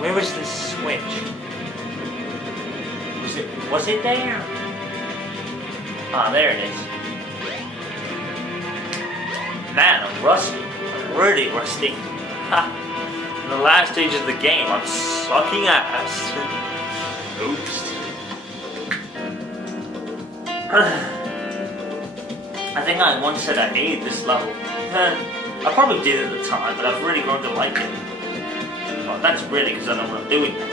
Where was this switch? Was it there? Ah, there it is. Man, I'm rusty. I'm really rusty. Ha! In the last stage of the game, I'm sucking ass. Oops. I think I once said I hated this level. I probably did at the time, but I've really grown to like it. Well, that's really because I know what I'm doing now.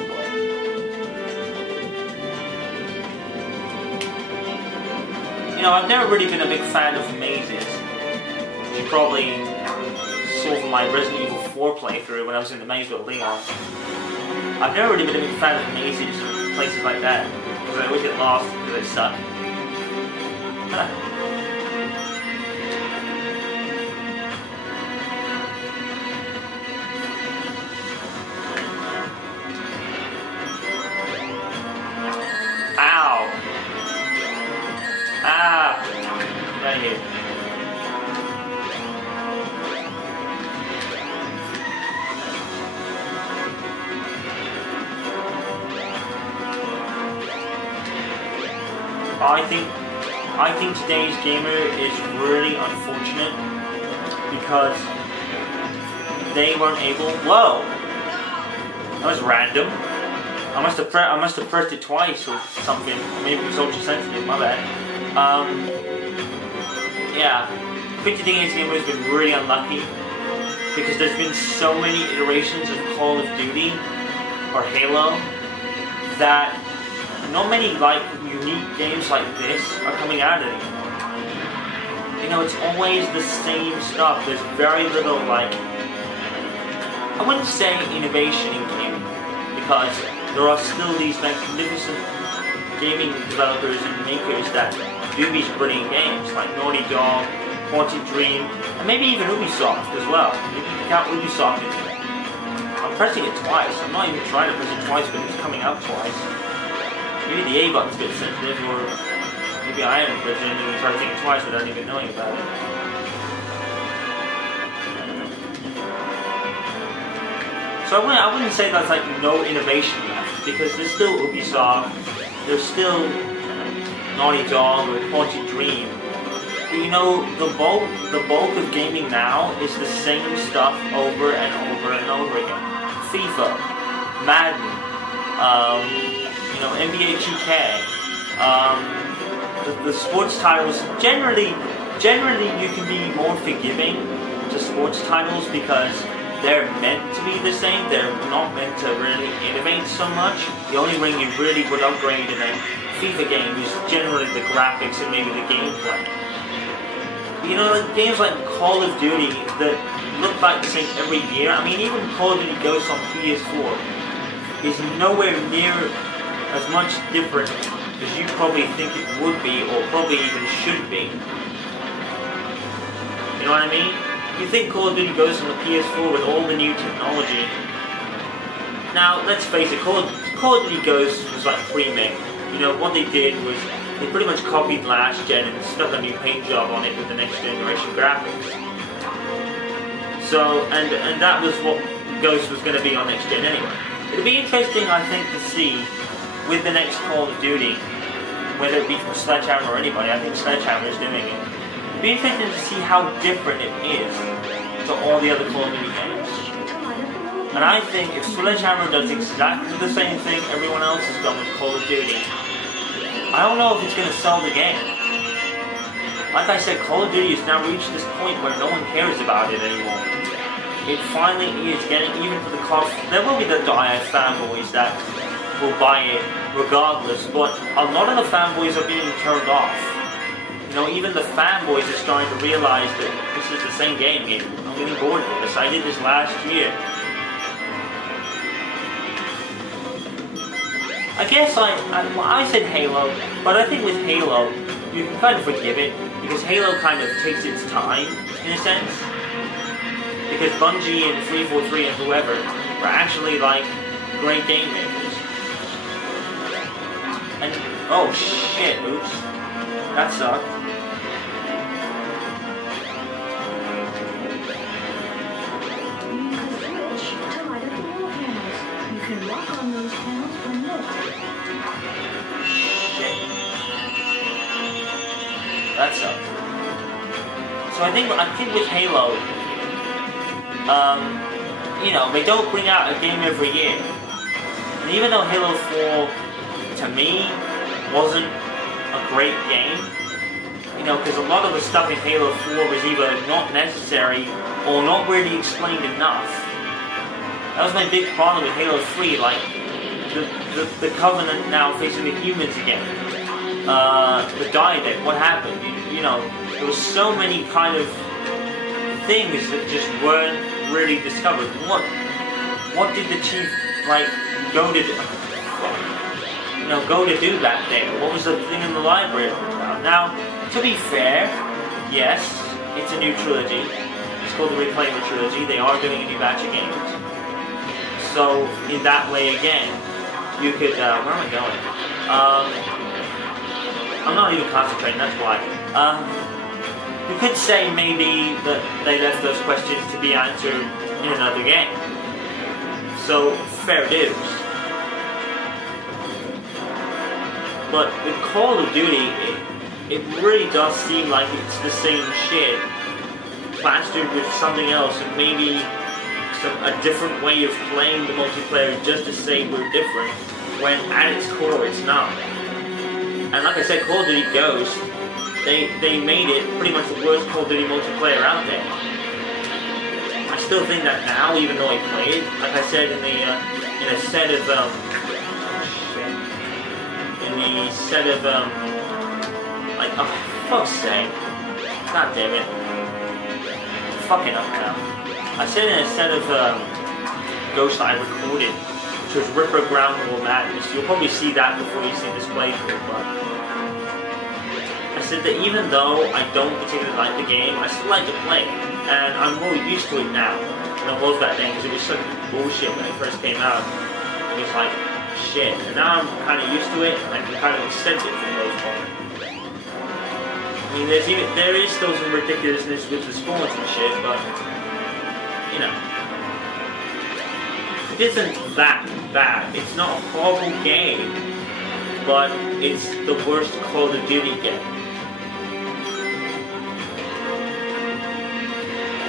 You know, I've never really been a big fan of mazes. You probably saw from my Resident Evil 4 playthrough when I was in the maze with Leon. I've never really been a big fan of mazes or places like that, because I always get lost because they suck. Ow! Ah! Right here. I think today's gamer is really unfortunate because they weren't able. Whoa, that was random. I must have pressed it twice or something. Maybe it was ultra sensitive. My bad. Yeah, I think today's gamer has been really unlucky because there's been so many iterations of Call of Duty or Halo that not many unique games like this are coming out anymore. You know, it's always the same stuff. There's very little I wouldn't say innovation in gaming, because there are still these magnificent gaming developers and makers that do these brilliant games, like Naughty Dog, Quantic Dream, and maybe even Ubisoft as well. Maybe you can count Ubisoft in there. I'm pressing it twice. I'm not even trying to press it twice, but it's coming out twice. Maybe the A button's a bit sensitive, or maybe I am pressing it and pressing it twice without even knowing about it. So I wouldn't say that's no innovation left, because there's still Ubisoft, there's still Naughty Dog or Quantic Dream. But you know, the bulk of gaming now is the same stuff over and over and over again. FIFA, Madden, NBA 2K, the sports titles. Generally you can be more forgiving to sports titles because they're meant to be the same. They're not meant to really innovate so much. The only thing you really would upgrade in a FIFA game is generally the graphics and maybe the gameplay. You know, games like Call of Duty that look like the same every year. I mean, even Call of Duty Ghosts on PS4 is nowhere near as much different as you probably think it would be, or probably even should be. You know what I mean? You think Call of Duty Ghosts on the PS4 with all the new technology. Now, let's face it, Call of Duty Ghosts was like pre-made. You know, what they did was they pretty much copied last gen and stuck a new paint job on it with the next generation graphics. So, and that was what Ghost was going to be on next gen anyway. It'll be interesting, I think, to see with the next Call of Duty, whether it be from Sledgehammer or anybody. I think Sledgehammer is doing it. It'll be interesting to see how different it is to all the other Call of Duty games. And I think if Sledgehammer does exactly the same thing everyone else has done with Call of Duty, I don't know if it's going to sell the game. Like I said, Call of Duty has now reached this point where no one cares about it anymore. It finally is getting, even for the cost. There will be the diehard fanboys that will buy it regardless, but a lot of the fanboys are being turned off. You know, even the fanboys are starting to realize that this is the same game. I'm getting bored of this. I did this last year. I guess I said Halo, but I think with Halo, you can kind of forgive it, because Halo kind of takes its time, in a sense. Because Bungie and 343 and whoever were actually great game makers. And oh shit, oops. That sucked. Switch to light up the wall panels. You can That sucked. So I think with Halo, you know, they don't bring out a game every year. And even though Halo 4, to me, wasn't a great game, you know, because a lot of the stuff in Halo 4 was either not necessary or not really explained enough. That was my big problem with Halo 3, like, the Covenant now facing the humans again. The Diadem, what happened? You know, there was so many kind of things that just weren't really discovered. What did the Chief, like, go to do? You know, go to do back there? What was the thing in the library about? Now, to be fair, yes, it's a new trilogy. It's called the Reclaimer Trilogy. They are doing a new batch of games. So, in that way again, you could, where am I going? I'm not even concentrating, that's why. You could say maybe that they left those questions to be answered in another game. So, fair dues. But with Call of Duty, it really does seem like it's the same shit plastered with something else, and maybe a different way of playing the multiplayer just to say we're different, when at its core it's not. And like I said, Call of Duty Ghosts, they made it pretty much the worst Call of Duty multiplayer out there. I still think that now, even though I played it, like I said, in a set of like, oh, fuck's sake, god damn it, I'm fucking up now. I said in a set of Ghosts that I recorded, which was Ripper Ground War Madness. You'll probably see that before you see this playthrough, but I said that even though I don't particularly like the game, I still like to play it, and I'm more used to it now than I was back then, because it was such bullshit when it first came out. It was like, shit, and now I'm kind of used to it, and I can kind of accept it for the most part. I mean, there is still some ridiculousness with the spawns and shit, but, you know, it isn't that bad. It's not a horrible game, but it's the worst Call of Duty game,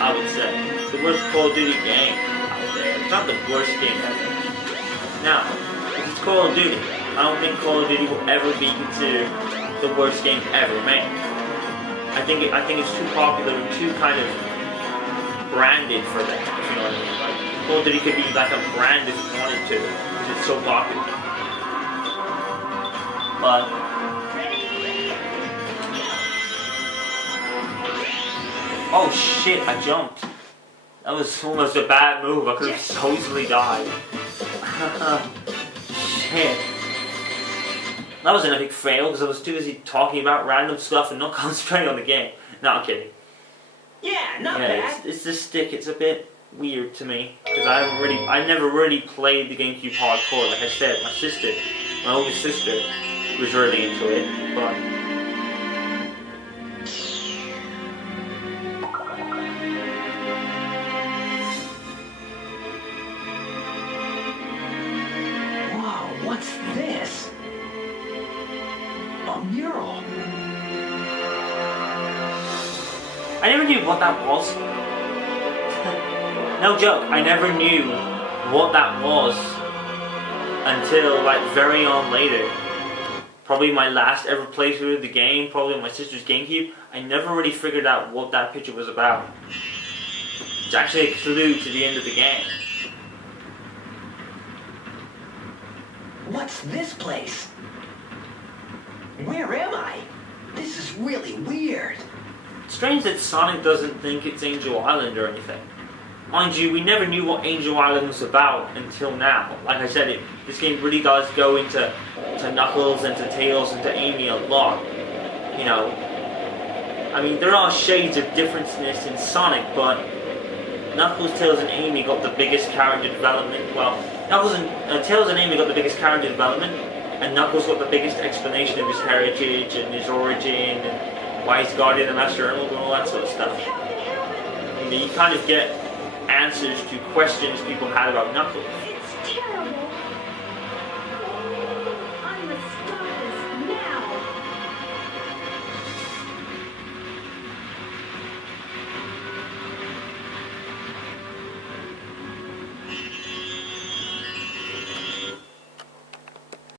I would say. It's the worst Call of Duty game out there. It's not the worst game ever. Now, if it's Call of Duty, I don't think Call of Duty will ever be considered the worst game ever made. I think it's too popular and too kind of branded for that, if you know what I mean. Like, Call of Duty could be like a brand if you wanted to, because it's so popular. But oh shit, I jumped. That was almost a bad move. I could have totally died. Shit. That was an epic fail because I was too busy talking about random stuff and not concentrating on the game. No, I'm kidding. Yeah, not bad. It's this stick. It's a bit weird to me because I never really played the GameCube hardcore. Like I said, my older sister, was really into it, but. Whoa, what's this? A mural. I never knew what that was. No joke, I never knew what that was until like very on later. Probably my last ever playthrough of the game, probably on my sister's GameCube. I never really figured out what that picture was about. It's actually a clue to the end of the game. What's this place? Where am I? This is really weird. It's strange that Sonic doesn't think it's Angel Island or anything. Mind you, we never knew what Angel Island was about until now. Like I said, this game really does go into Knuckles and to Tails and to Amy a lot. You know, I mean, there are shades of differenceness in Sonic, but Knuckles, Tails, and Amy got the biggest character development. Well, Tails and Amy got the biggest character development, and Knuckles got the biggest explanation of his heritage and his origin and why he's Guardian of the Master Emerald and all that sort of stuff. I mean, you kind of get answers to questions people had about Knuckles.